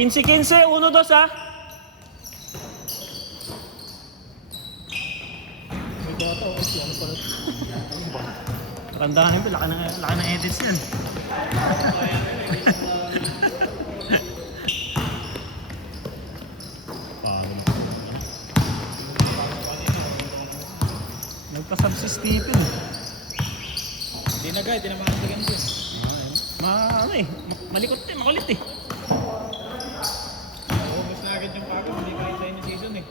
15-15, 1-2 ha. May bata o kasi ano pala. Tandaan nyo, laki ng edits yan. Nagpasab si Stephen. Hindi na guys, tinamaan sa ganito. Ano eh, malikot eh, makulit eh. Oo, mas na agad yung pagod, hindi kahit sa inyo season eh.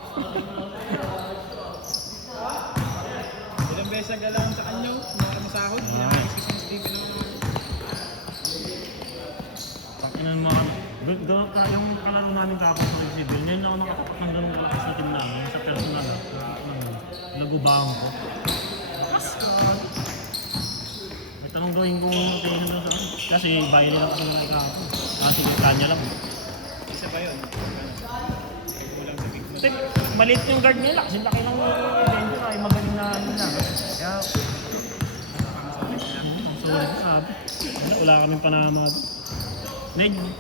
Ilang beses nagalaan sa kanyo, masahod, pinakayos kasi ni Stephen naman. Pakinan mga, yung kalaro namin kapag sa civil, ngayon ako nakapapak ng ganun kalakas na team namin, sa personal nagubahang ko. May tanong gawin kong tingin doon sa kasi bayan nila kasi ng kahapon. Sige, kanya lang. Isa ba yun? Kulang sa big Kasi maliit yung guard nila kasi laki lang yung evento ay magaling na ano lang. Kaya, sabi. Wala kaming panama.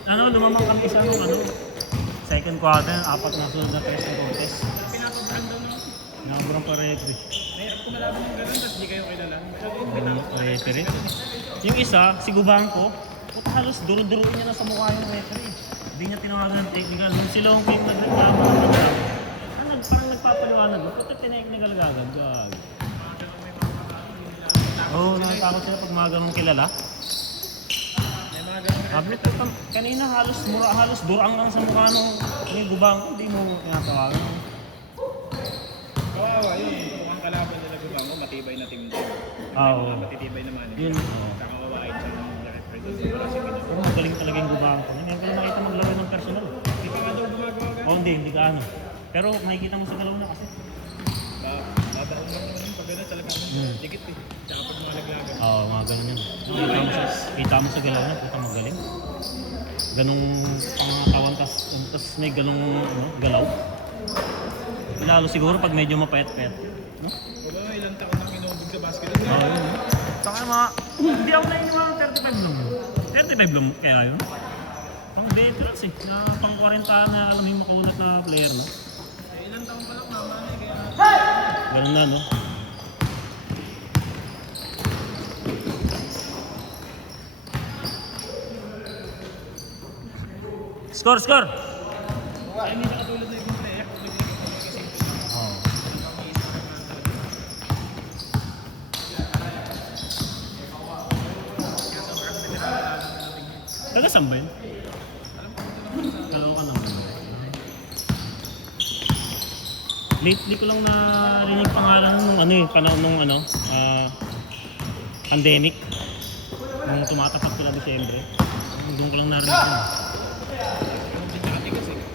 Lumamang kami isa nung second quarter, 4 na sunod na test ng contest. Pinapabrang daw no? Nakaburang pa referee. Mahirap kumalaban ng gano'n, tapos di kayo kilala. Referee. Yung isa, si Gubanco, puta halos duro-duruin niya na sa mukha yung referee. Hindi niya tinawagan ng technical. Nung sila yung nagreklamo, parang nagpapaliwanag. Puta tineknical agad. Oo, nakatakot sila pag mga ganong kilala. May mga gano'n. Sabi ko, kanina halos durang lang sa mukha nung Gubanco. Hindi mo tinatawagan. Kawawa yun, mukhang kalaban nila Gubanco, matibay na team din. Oo. Matitibay naman. Yun. Saka kawawain siya ng referee doon. Para si Pino. Pero magaling talaga yung Gubanco. Hindi ko nakita maglaro ng personal. Hindi pa nga daw gumagawa ganun. Oo, hindi ka ano. Pero makikita mo sa galaw na kasi. Babaon lang naman yung pag gano'n talaga. Dikit eh. Tsaka pag mga naglaban. Oo, mga ganun yun. Kita mo sa galaw na, puta magaling. Ganong pangatawan, tas may ganong galaw. Lalo siguro pag medyo mapayat-payat. No? Wala nga ilang taon nang inubig sa basketball. Oo, yun. Saka mga, hindi ako nainiwala ng 35 bloom. 35 bloom kaya yun. Ang veterans eh, na pang 40 na alam yung makunat na player, no? Ilang taon pa lang naman eh, kaya... Ganun na, no? Score, score! Ay, hindi siya katulad na ibang player. Oo. Taga saan ba yun? Alam ko naman. Lately ko lang narinig pangalan nung panahon nung pandemic. Nung tumatapak sila Disyembre. Doon ko lang narinig yun.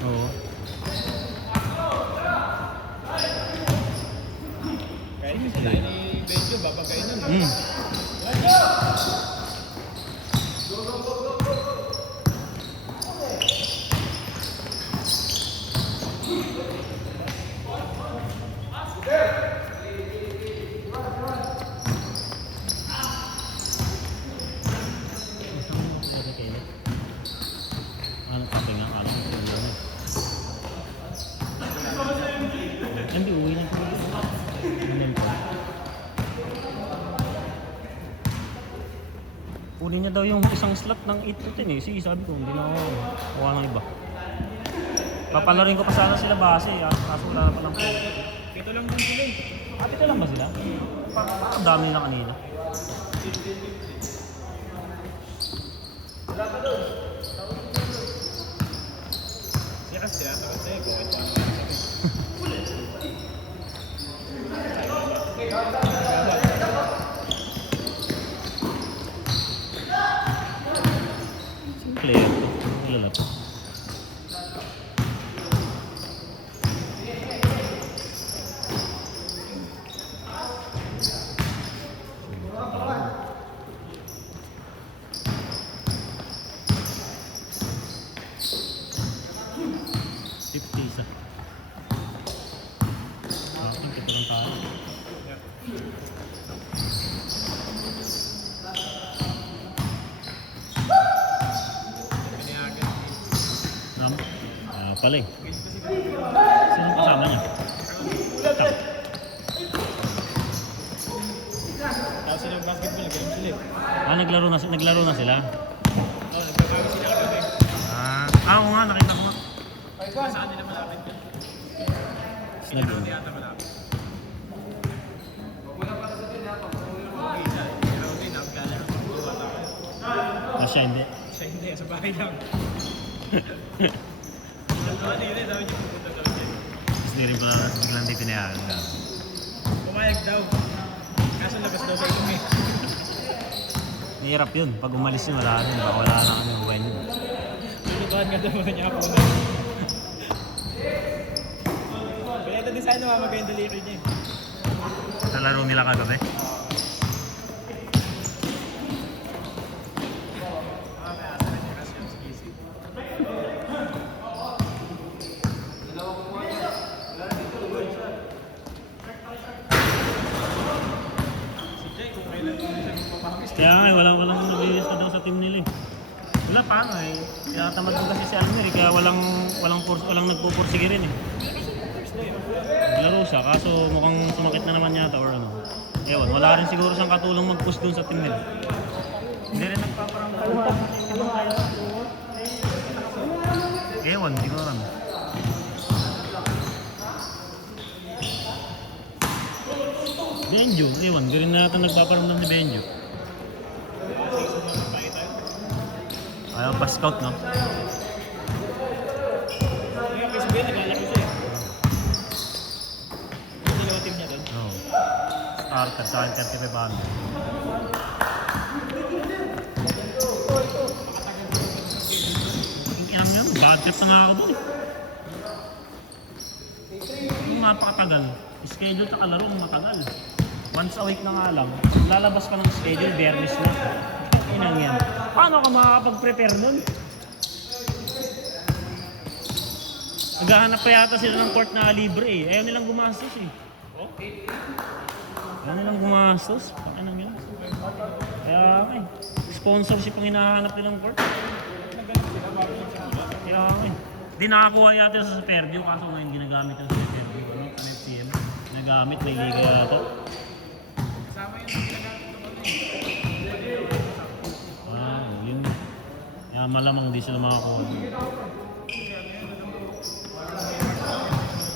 Oo. Kahit yung sila ni Benjo, babagayin nun. Ano pa nga alam ko yun. Hindi uwi na po. Kunin niya daw yung isang slot ng 8 to 10 eh. Sige, sabi ko, hindi na ako kuha ng iba. Papalarin ko pa sana sila base kaso wala na palang po. Ito lang din sila eh. Dito lang ba sila? Parang dami na kanina. Siya kasi sila, tapos sa'yo, bakit pa Simple yan. Wala po. pala eh. Sino kasama niya? Ikaw. Tapos sila yung basketball, nag-game sila eh. Naglaro na sila. Oo, nagkakami sila kagabi. Oo nga, nakita ko nga. Sa kanila malapit yun. Snag Hindi yun. yata malapit. Okay, pero hindi, nakagala ng pagbuwa tayo. Siya hindi. Siya hindi, sa bahay lang. Nagkawa din yun, sabi niya pupunta daw siya. Tapos hindi rin pala biglang di pinayagan ka. Pumayag daw. Kaso labas daw sa ilong eh. Mahirap yun. Pag umalis yun, wala rin. Baka wala na kami buhay yun. Lulutuhan ka daw niya po na. Kaya ito din sana mamagay yung delivery niya eh. Sa laro nila kagabi. May asa na niya kasi yung sikisi. Si Jay, kung kailan ko siya magpapakis. Kaya nga, walang nabihis pa daw sa team nila eh. Wala paano eh. Kaya tamad din kasi si Almer eh. Kaya walang nagpupursige rin eh. Naglaro siya, kaso mukhang sumakit na naman yata or ano. Ewan, wala rin siguro siyang katulong mag-push dun sa team nila. Hindi rin nagpaparangkaluhan. Ewan, hindi ko alam. Benjo, ewan, hindi rin natin nagpaparamdam si Benjo. Ayaw pa scout, no? Ngayon kasi Ben, naglalaki siya eh. Yung dalawa team niya doon. Oo. Starter sa akin 35 ano. Yung inang yun, budget na nga ako doon. Yung napakatagal. Schedule sa kalaro, matagal. Once a week na nga lang, lalabas ka ng schedule, Bernis na. Inang yan. Paano ka makakapag-prepare nun? Naghahanap pa yata sila ng court na libre eh. Ayaw nilang gumastos eh. Ayaw nilang gumastos. Pakinang yun. Kaya okay. Sponsorship ang hinahanap nilang court. Kaya okay. Di nakakuha yata sa Fairview kaso ngayon ginagamit yung sa Fairview. Ano? FCM. Ginagamit, may liga yata. Kasama yung ginagamit naman. Yun. Kaya malamang di sila makakuha.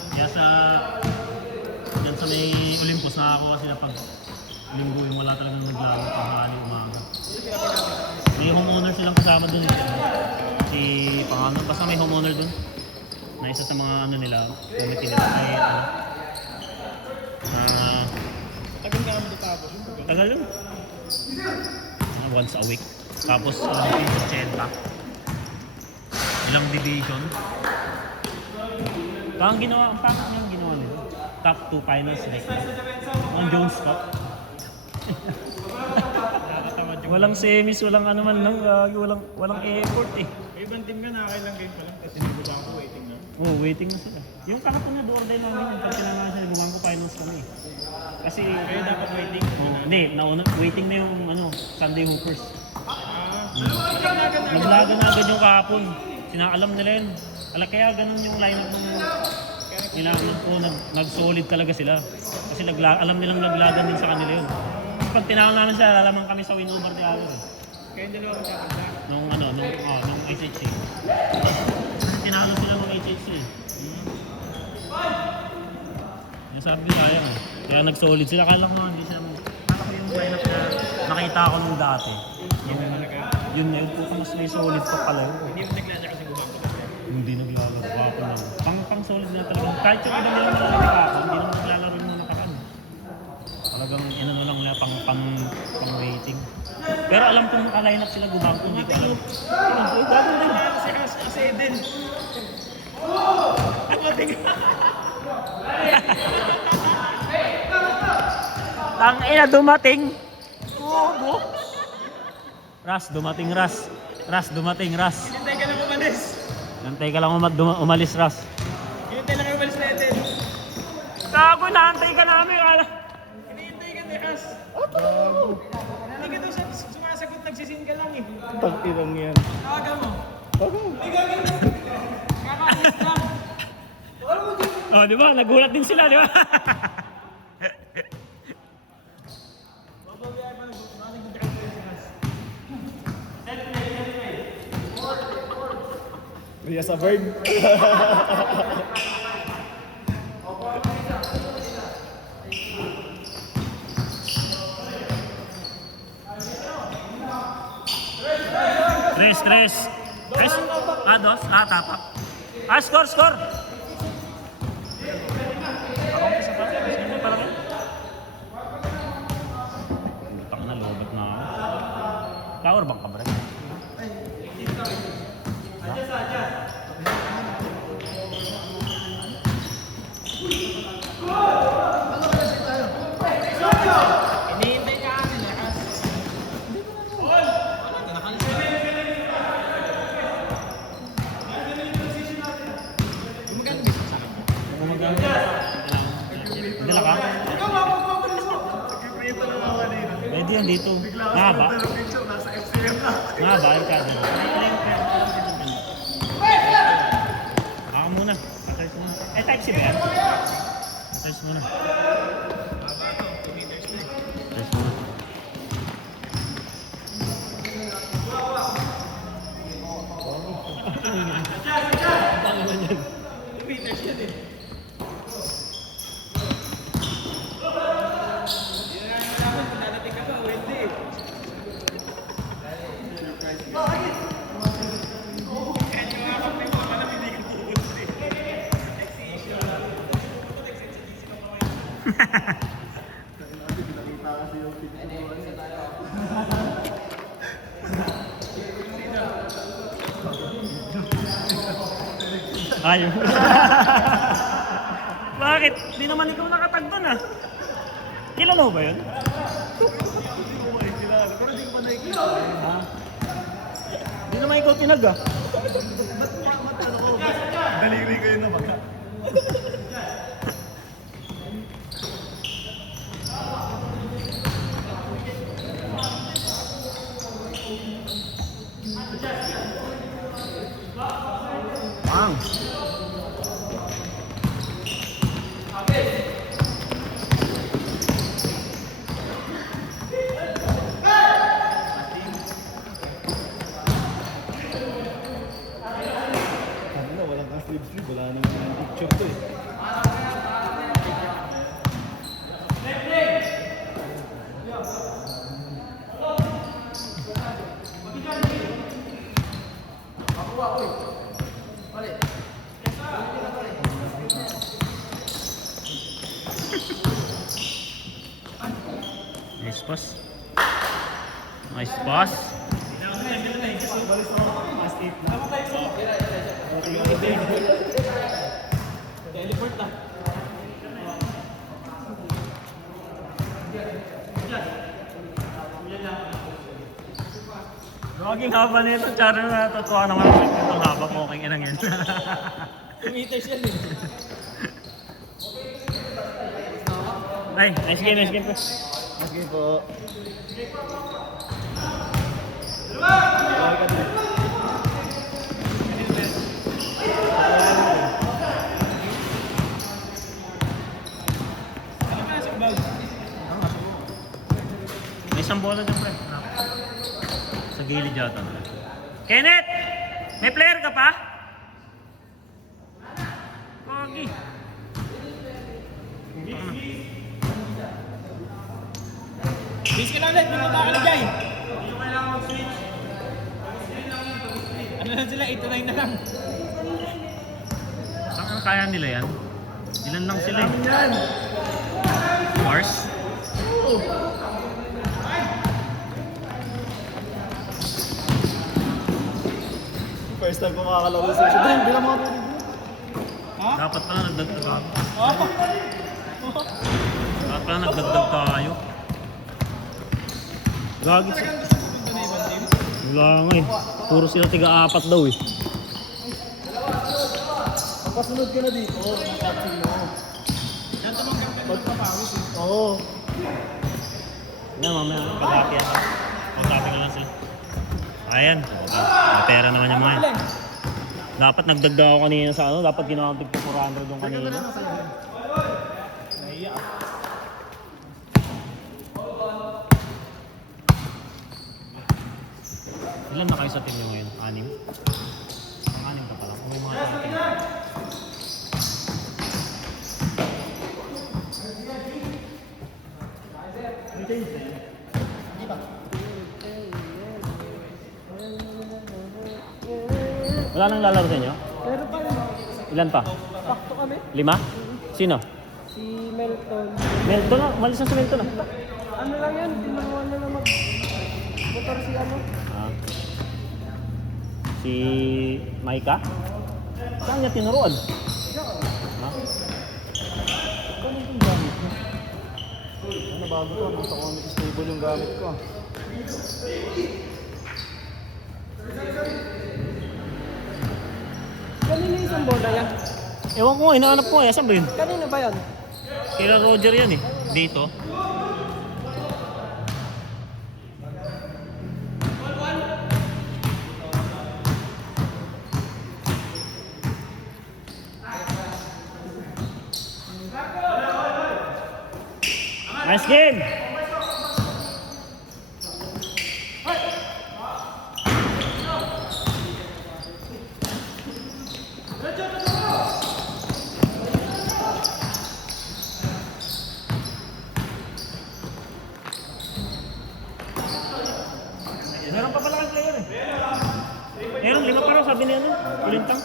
Kaya dyan sa may Olympus nakakuha sila pag linggo yung wala talagang naglaro tanghali umaga. May homeowner silang kasama dun eh. Si Pangano, basta may homeowner dun. Na isa sa mga ano nila, committee nila ay ano. Tagal ka kami tapos yung pagkakas. Tagal yun. Once a week. Tapos ilang 80. Ilang division. Ang pangit niya ang ginawa nila. Top 2 finals like ang Jones Cup. Nakakatamad yung... Walang semis, walang ano man lang, walang effort eh. May ibang team ka, nakakailang game pa lang kasi nagbubuhan ko waiting na. Oh, waiting na sila. Yung kahapon na doon din namin yung kasi naman sila gumawa ko finals kami. Kasi Kaya dapat waiting. hindi, waiting na yung Sunday Hoopers. Agad-agad. Naglaga na agad yung kahapon. Sinaalam nila yun. Kaya ganun yung lineup ng nilaman ko, nag-solid talaga sila. Kasi alam nilang naglagan din sa kanila yun. Pag tinawag namin sila, lalaman kami sa win-over the hour. Kaya yung dalawa magkakanda. Nung HHC. Kasi tinalo sila ng HHC. Yung sabi ko, kaya nga. Kaya nag-solid sila. Kala ko hindi sila ako yung lineup na nakita ko nung dati. Yun na yun po, mas may solid pa pala yun. Hindi mo naglalaro kasi gumawa ko. Hindi naglalaro ako lang. Pang solid na talaga. Kahit yung iba nilang malalaki ako, hindi naman naglalaro yung mga nakaraan. Talagang inano lang nila pang waiting. Pero alam kong naka-line up sila gumamit, hindi ko alam. Gagawin din. Si Eden. Tangina dumating. Bobo. Ras, dumating Ras. Ras, dumating Ras. Hintay ka lang umalis. Nantay ka lang umalis Ras. Hintay lang umalis na Eden. Gago, naantay ka namin. Hinihintay ka ni As. Hindi ka daw sumasagot, nagsisin ka lang eh. Tagtirang yan. Tawagan mo. Bakit? Hindi ka Oh, di ba? Nagulat din sila, di ba? Yes, a bird. Tres. Tres. Dos. Tapak. Score. Ako sa pa. Sige pa lang. Utang na, lobat na ako. Power bank ka ba rin? Hinihintay ka amin eh. Dala ka? Pwede yan dito. Nga ba? Yung ka. Ako muna. Paters muna. Type C ba yan? Paters muna. Paters muna. Ayaw. Bakit? Di naman ikaw nakatag doon ah. Kilala mo ba yun? Di naman ikaw tinag ah. Daliri ko yun na baka. Bang! Walang ka-sleeve, wala naman yung picture to eh. Nice pass. Nice pass. Teleport na. Maging haba nito, Charo na totoo naman ako itong haba ko king inang yan. 2 meters yan eh. Ay, nice game po. Okay po. May isang bola dyan, pre. Sa gilid yata. Kenneth! May player ka pa? Pogi. Bis ka na ulit, may punta ka na dyan. Ano lang sila, 8 to 9 na lang. Saan kaya nila yan? Ilan lang sila eh? Mars? First time ko makakalaro sa siya. Dahil bilang mga tubig. Dapat pala nagdagdag ako. Oh. Dapat pala nagdagdag tayo. Gagit sa... Wala nga eh. Puro sila tiga-4 daw eh. Pasunod ka na dito. Nakapsin mo. Yan tumanggap ka ng papawis eh. Oo. Yan, mamaya. Pag-happy ako. Pag-happy ka lang sila. Ayan. May pera naman yung mga yan. Dapat nagdagdag ako kanina sa ano, dapat ginawa ko 400 yung kanina. Nahiya. Ilan na kayo sa team nyo ngayon? 6? Ang 6 ka pala. Kung may mga team. Wala nang lalaro sa inyo? Pero pa rin, Ilan pa? sakto kami. 5? Sino? Si Melton. Melton na. Umalis na si Melton na. Ano lang yan, tinuruan niya na motor si ano. Ah. Si Maika? Saan niya tinuruan? Ha? Ano yung gamit mo? Ano bago ko? Nasa comic stable yung gamit ko. Kanina isang bola yan. Ewan ko, hinahanap ko eh. Saan ba yun? Kanina ba yan? Kila Roger yan eh. Dito. Nice game! Meron pa pala kang player eh. Meron, 5 pa raw sabi niya ano. Kulintang.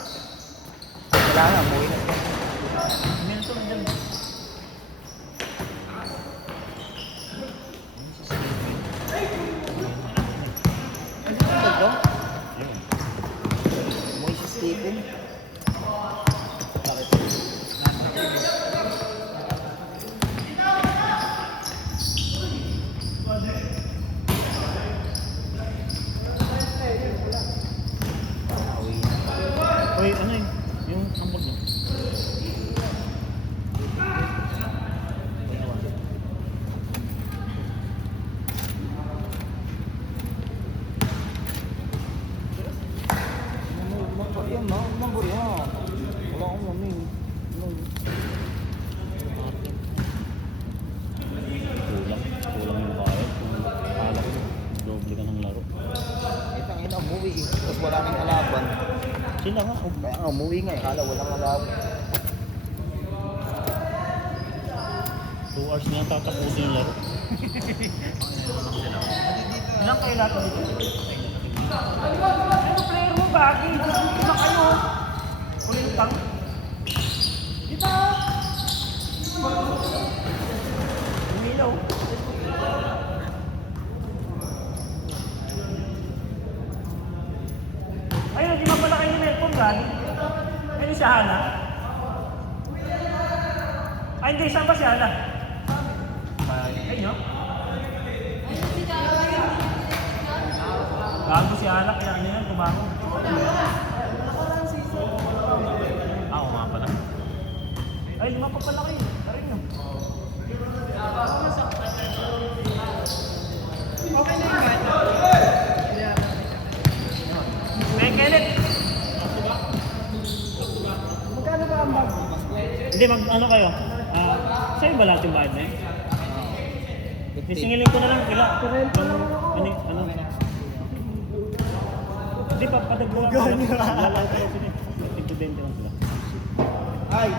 Wala na, umuwi na. Milton, andyan. Ito? Yun. Umuwi si Stephen. Bakit? Uy, ano yun? Yung ambag niya. Yan na, umabot na. Wala akong maming. Kulang yung bayad. Akala ko, doble ka ng laro. Itang ina, umuwi eh. Tapos wala nang alaban. Sila nga. Kaya nga, umuwi nga eh. Kala walang alaban. 2 hours na tatapusin yung laro. Ilang kayo lahat dito? Ano player mo ba? Iba kayo. Kulintang. Dito! Umilaw. Ayun, di ba pala kayo Melton galing? Ayun si Hana. Ay, hindi. Saan ba si Hana? Ayun, no? Gago si Hana, kaya ano yan, tumangon. Oo nga pala. Ay, 5 pa pala kayo. Tarin nyo. Okay na yun. Hey, Kenneth! Magkano ba ang bag? Hindi, ano kayo? Sa'yo ba lahat yung bayad na yun? Sisingilin ko na lang kila. Kurento lang ako. Ano? Hindi pa, padagdagan ko lang. Lalaki ko lang sila. Tigdudente lang sila. Ay!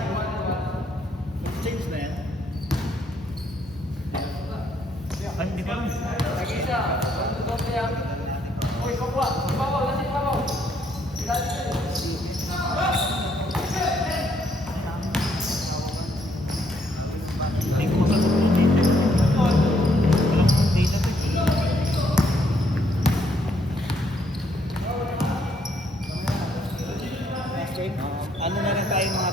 Change na yan. Ay, hindi pa lang. Hindi ko masagot yung dito. Walang data to. Ano na lang tayo mga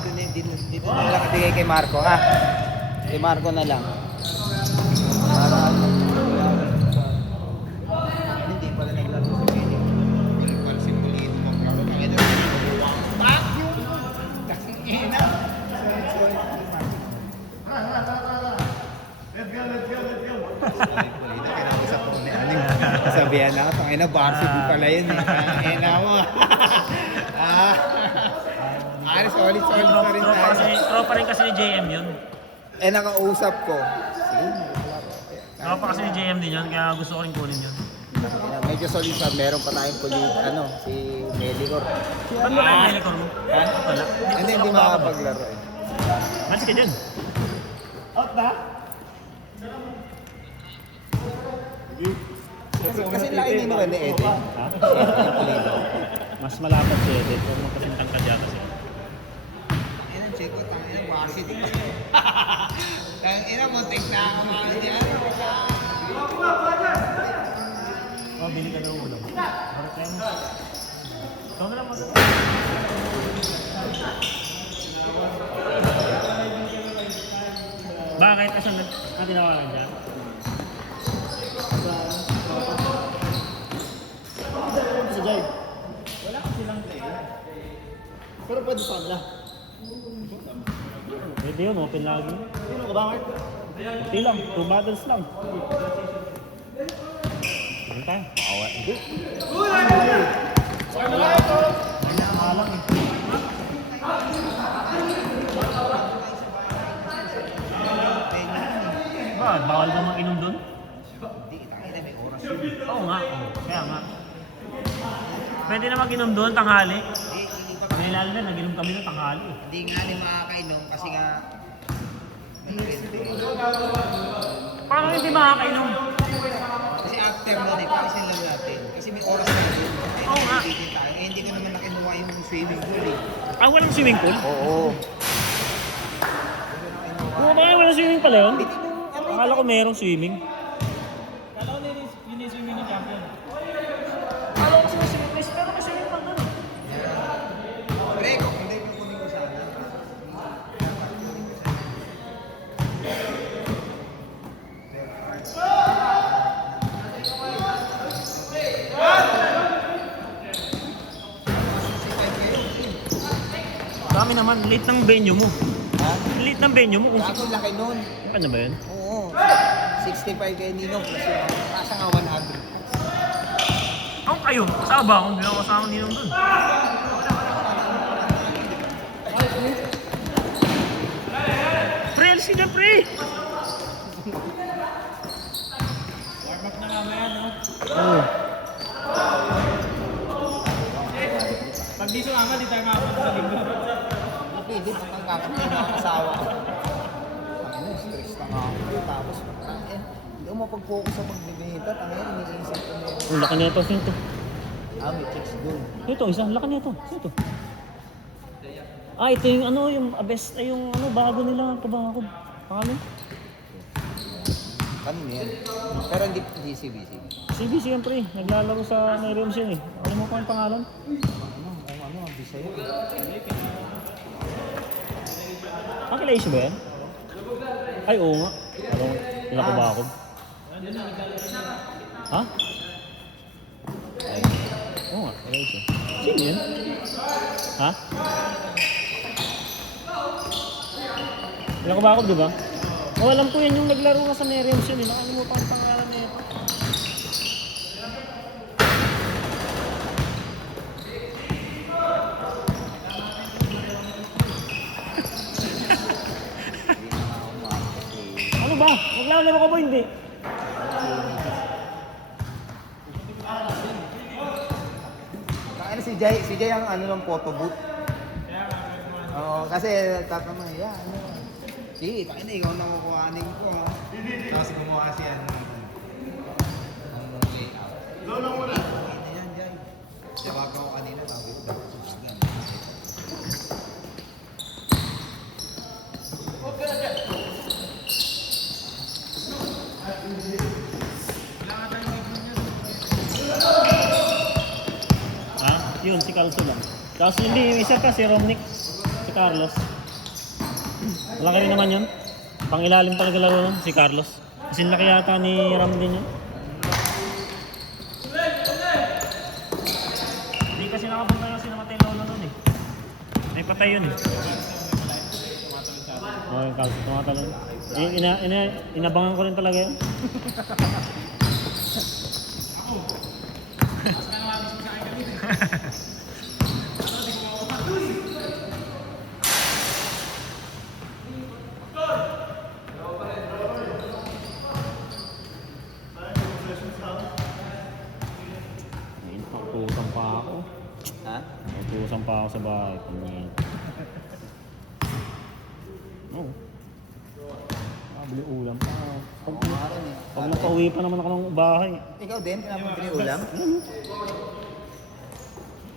dito na lang ibigay kay Marco ha. Kay Marco na lang. Para hindi pala naglaro sa Pili. Hindi pala simuliin mo. Pero kaya Pak yung kasing ina. Sabihan na, tangina varsity pala yun eh. Ina mo. Ah. Solid pa rin tayo. Tropa rin kasi ni JM yun. Eh, nakausap ko. Sige, maglaro. Tropa kasi ni JM din yun, kaya gusto ko rin kunin yun. Medyo solid pa. Meron pa tayong si Melicor. Ba't ba kayo Melicor mo? Ha? Wala. Hindi makapaglaro eh. Malis ka dyan. Out ba? Kasi laki din naman ni Eden. Ha? Pulido. Mas malapad si Edith. Huwag mo kasing tangkad yata siya. Yan ang check ko, tangin ang varsity. Tangin ang muntik na ako mga diyan. Oh, bili ka daw ulo. Harap tayo mo. Ikaw na lang mo. Bakit? Asan na tinawalan dyan? Si Jai. Wala kasi lang tayo. Pero pwede pa na. Pwede yun, open lagi. Sino ka ba, Mark? Okay lang, 2 battles lang. Ano tayo? Makawa. Hindi. Nakalang eh. Ba, bawal ba mag-inom dun? Hindi, tangin na may oras yun. Oo nga, kaya nga. Pwede na mag-inom doon, tanghali. Hindi pa. May lalo na, nag-inom kami ng tanghali. Hindi nga rin makakainom kasi nga may event eh. Parang hindi makakainom. Kasi after nun eh, pakisin lang natin. Kasi may oras na yun. Oo nga. Hindi ko naman nakinuha yung swimming pool eh. Ah, walang swimming pool? Oo. Oo, bakit walang swimming pala yun? Akala ko merong swimming. Kala ko yun yung swimming ni champion. Akala ko kasi may swimming place, pero may swimming pool doon. Pre, hindi ko kunin ko sana. Dami naman, late ng venue mo. Ha? Late ng venue mo. Kung Kaso laki nun. ano ba yun? Oo. 65 kay Ninong plus yung nasa nga 100. Ako kayo, kasama ba ako? Hindi ako kasama ninong doon. Pre, alis ka dyan, pre! Warm up na mamaya, no? Oo. Pag di sumama, di tayo makapunta sa linggo. Pwede, pag kakapin na ang asawa ko. Ano, stress na nga ako. Tapos, hindi ako mapag-focus sa pagbibenta. Tangin, iniisip ko na yun. Ang laki nito, sino ito? May chicks dun. Ito, isa, ang laki nito. Sino ito? Ah, ito yung ano, yung best, ay yung ano, bago nila, pabangakod. Pangalan? Kanina yan. Pero hindi CBC. CBC yan, pre. Naglalaro sa Merriams yan eh. Alam mo pa yung pangalan? Ano, ang Bisaya. Ah, kila issue ba yan? Ay, oo nga. Alam mo, pinakabakod. Ha? Ay, oo nga, kila issue. Sino yun? Ha? Pinakabakod, di ba? Oh, alam ko yan yung naglaro ka sa Merriams yun eh. Nakalimutan ko ang pangalan na ito. Ano ba? Maglalaro ka ba hindi? Ano si Jay ang ano ng photo booth. Oo, kasi tatanong niya, ano. Sige, tayo na ikaw na kukuhanin ko. Tapos gumawa siya ng layout. Lola mo na. Yan, Jay. Tawag ako kanina, tawag ko. Ha? Yun, si Calso lang. Tapos hindi, yung isa pa, si Romnick. Si Carlos. Malaki rin naman yun. Pangilalim talaga laro nun, si Carlos. Kasi laki yata ni Ram din yun. Hindi kasi nakapunta yung sinamatay Lolo nun eh. May patay yun eh. Oo, yung Calso, tumatalon. Inabangan ko rin talaga yun. pa ako. Ha? Utusan pa ako sa bahay. Pangit. Oo. Bili ulam pa. Kumarin eh. Pag napauwi pa naman ako ng bahay. Ikaw din, pinapabili ulam?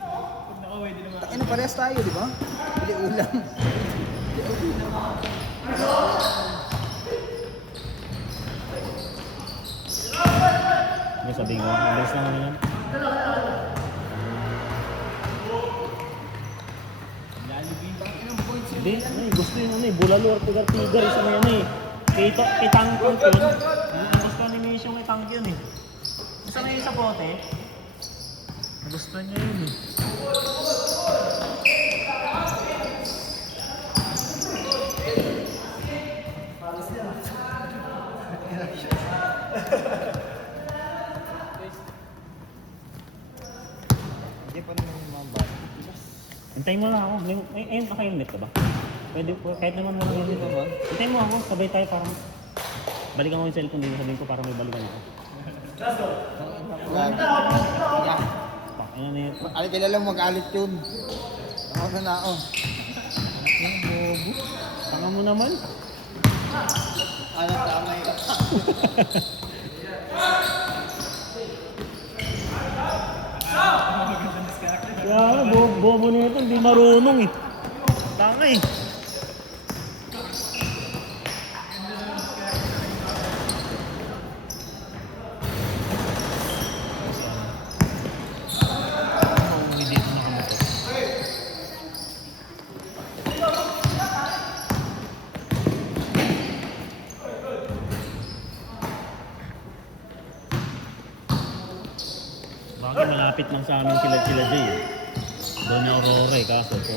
Pag nakauwi, di naman. Takin na parehas tayo, di ba? Bili ulam. Hindi sabihin ko, mabilis lang naman yan. Hindi, ay, gusto yung ano eh, bulalo or tigar-tigar, isa na yan eh. Kay tangkang yun. Ang gusto ni Mish yung may tangk yun eh. Isa na yung isa pote. Gusto niya yun eh. Hindi pa naman yung mga bata. Hintayin mo lang ako. Ayun, naka-helmet ka ba? Pwede po, kahit naman walang helmet ka ba? Hintayin mo ako, sabay tayo parang balikan ko yung cellphone dito, sabihin ko para may balikan ako. Yeah. Pak, ano na yun? Alay, kilala mo mag-alit yun. Ako na ako. Tanga mo naman. Alam tama yun. Kaya bobo nito, hindi marunong eh. Tanga eh. Bakit malapit lang sa amin sila Jay. Doon yung Aurora eh, kaso po.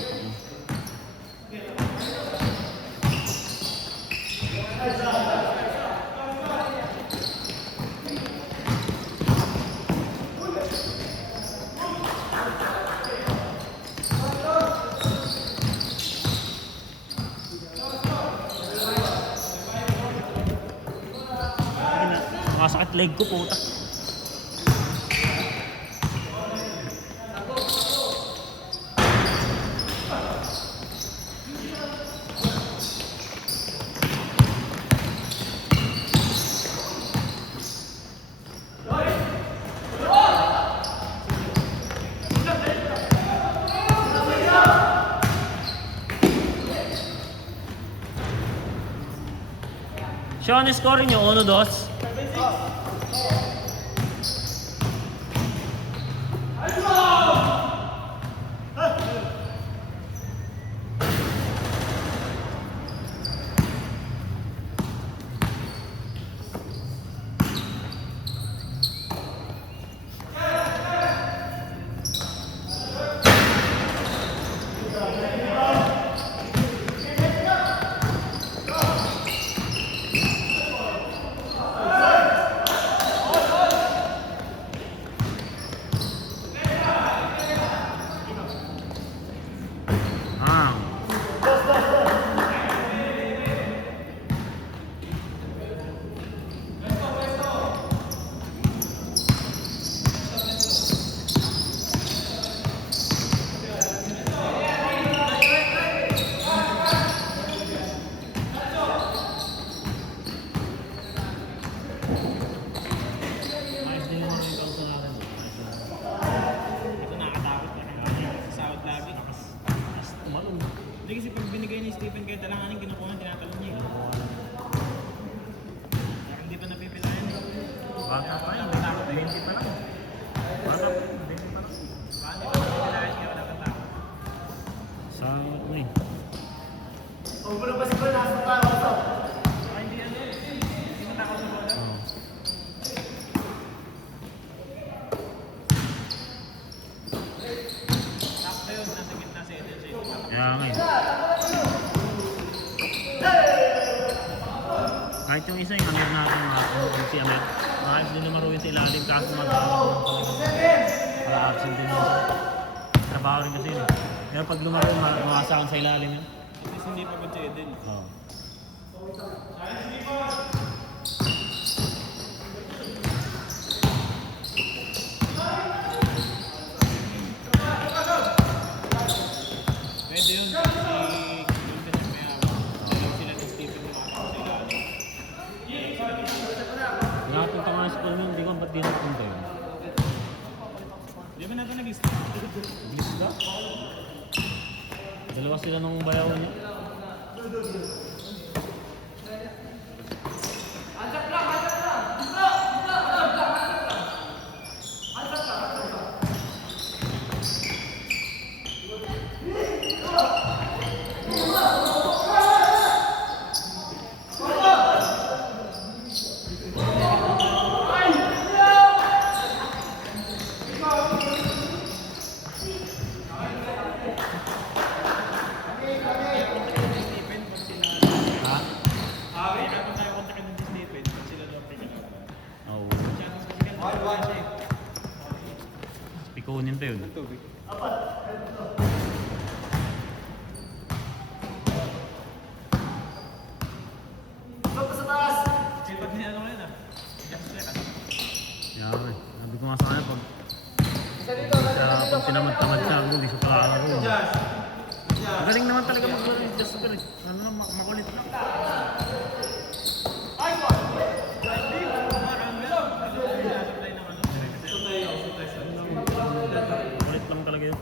Makasakit leg ko puta. Sean, score nyo, 1-2. Ito nakakatakot na kaya sa sahod lagi. Hindi kasi pag binigay ni Stephen kahit talanganin, kinukuha, tinatalon niya eh. Parang hindi pa napipilayan eh. Bata pa yun, 20 pa lang. Bata pa yun, 20 pa lang. Paano pa napipilayan kaya wala kang takot? Sangot mo eh. Ay, hindi ano eh. Hindi matakot sa bola. Takot yun, nasa gitna sa edge eh. Kaya nga eh. Kahit yung isa yung Amir natin, si Amir, kahit din naman rin sa ilalim, kaso mag-awak ng para absent din yun. Trabaho rin kasi yun eh. Pero pag lumaro, masakan sa ilalim yun. At least hindi pagod si Eden. Oo. Dalawa sila nung bayaw niya. Ha? Kaya kapag tayo kontakin ng Stephen, pag sila daw pick up. Oo. Chances kasi ka na siya eh. Pikunin pa yun. Sipag niya ano ngayon ah. Jack Slack ah. Yaman. Sabi ko nga sa kanya pag tinamad-tamad siya, hindi siya pakalaro. Magaling naman talaga maglaro yung Jasper eh. Ano lang, makulit lang. Makulit lang talaga yun.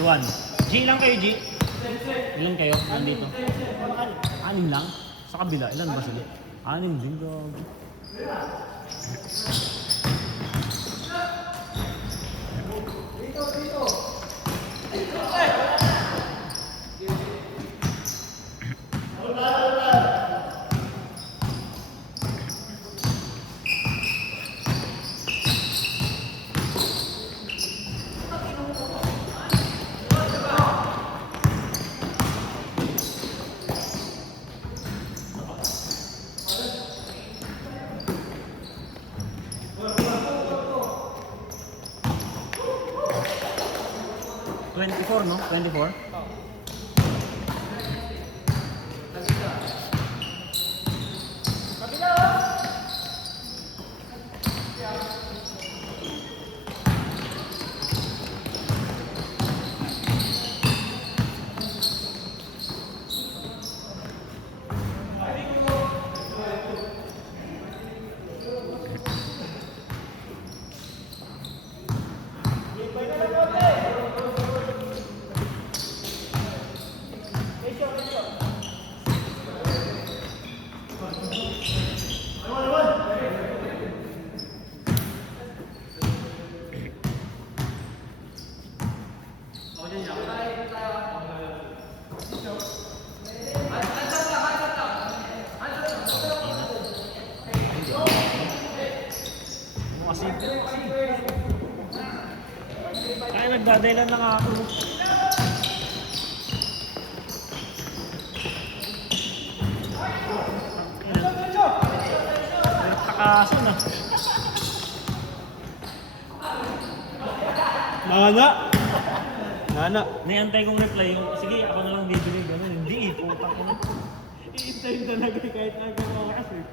Iwan. G lang kayo, G. Ilan kayo nandito? Anim lang? Sa kabila, ilan ba sila? Anim din, gagi. $24, no? 24? Kasi kaya nagdadailan lang ako. Kaso na. Nana! Nana! Niantay kong reply yung, sige, ako na lang bibili. Ganun, hindi eh. Putak ko na. I-time talaga kahit hanggang oras eh.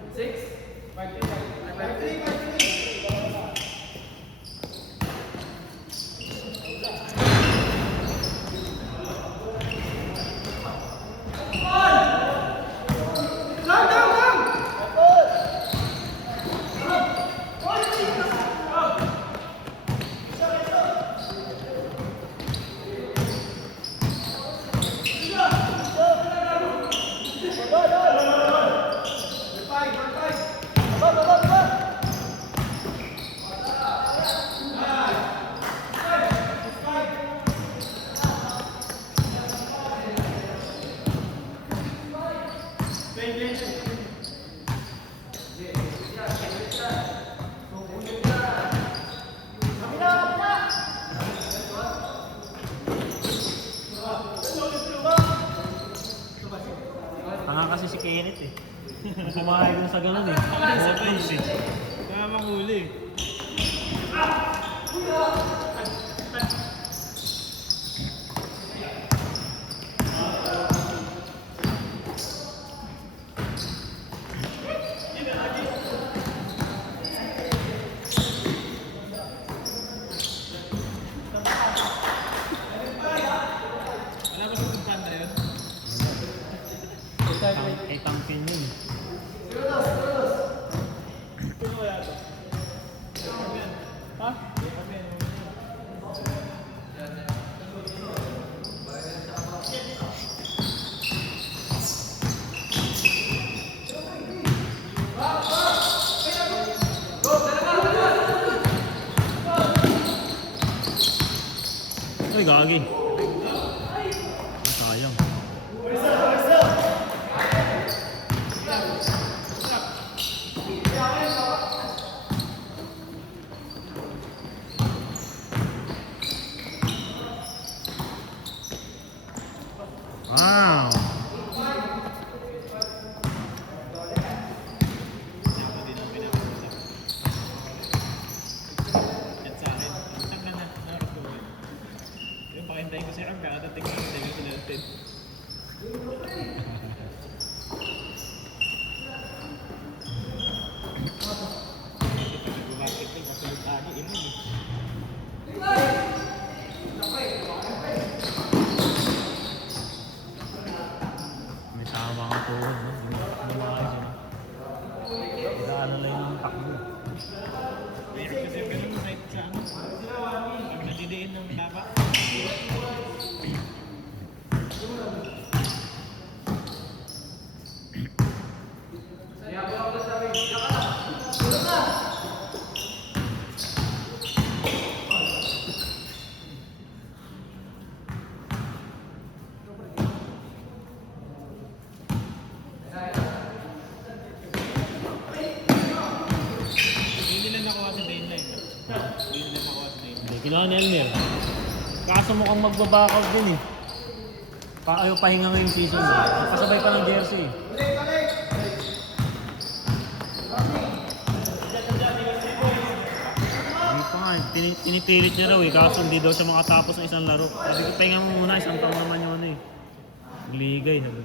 Tanga kasi si Kenneth eh. Pumayag na sa ganun eh. Focus eh. Kaya manghuli. Wala ba sa kumpanda yun? Kay Tangkin yun. Puno kaya ito? Ha? Uy, gagi. Sayang. Wow! Ako din ang pinakausap. Chat sa akin. Saan ka na? Narap ko yun. Yung pakintayin ko si Ram, kakatating ko sila natin. Nag-bakit ko, kasulog agi, inom eh. May tama ka po. Lumayas yun. Ano lang yung takbo. Mayroon kasi yung ganun kahit sa ano. Pag nadidiin ng tapa. Hindi nila nakuha sa day 9. Hindi nila nakuha sa day 9. Hindi, kinuha ni Elmer. Kaso mukhang magbabackout din eh. Ayaw pahinga ngayong season eh. Kasabay pa ng jersey eh. Hindi pa nga, pinipilit niya raw eh. Kaso hindi daw siya makatapos ng isang laro. Sabi ko, pahinga mo muna, isang taon naman yung ano eh. Ligay. Sabi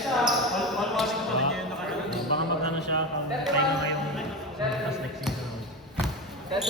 ko. Baka mag-ano siya, pahinga ngayong tapos next season. 31.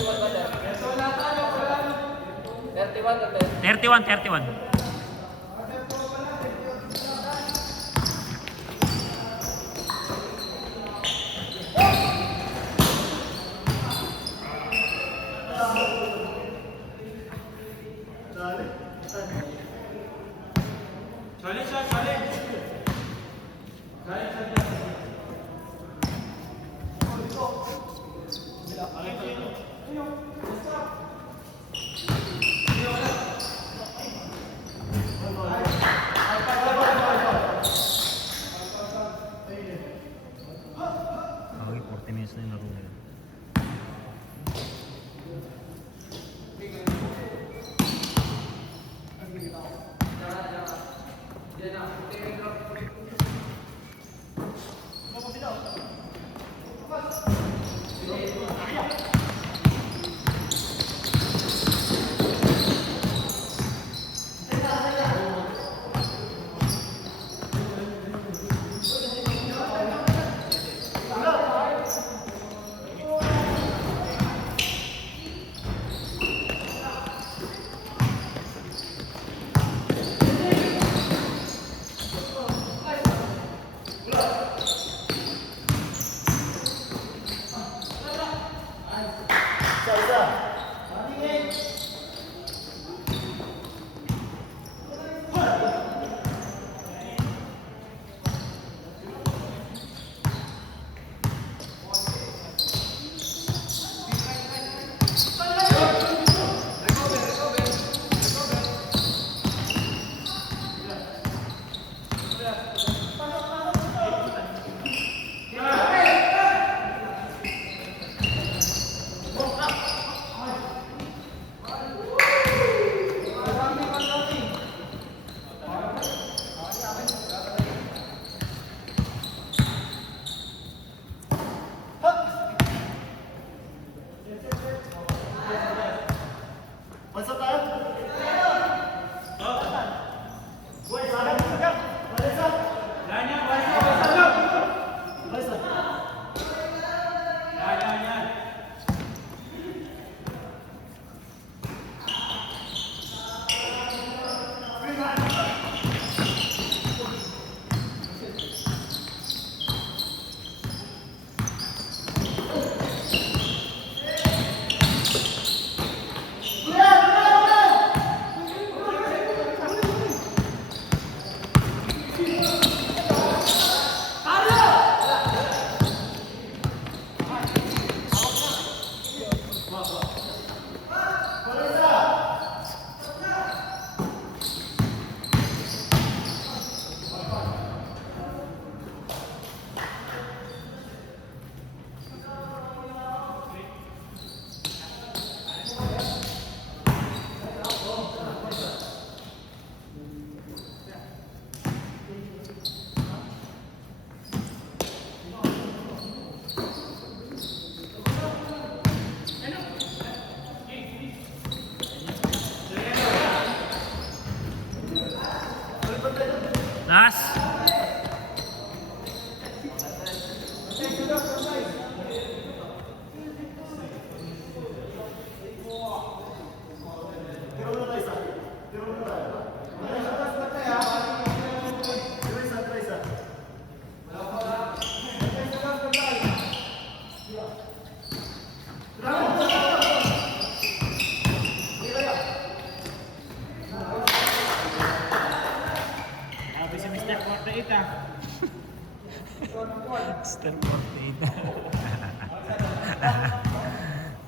Mr. 48.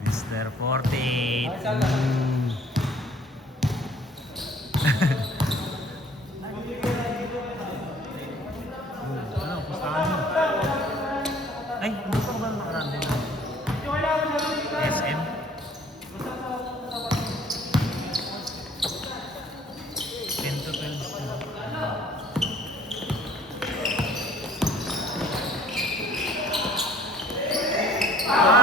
Mr. 48. Ano, pustahan mo? Ay, gusto ko ba nakaraan din? SM? Ten to 12 school. Ah!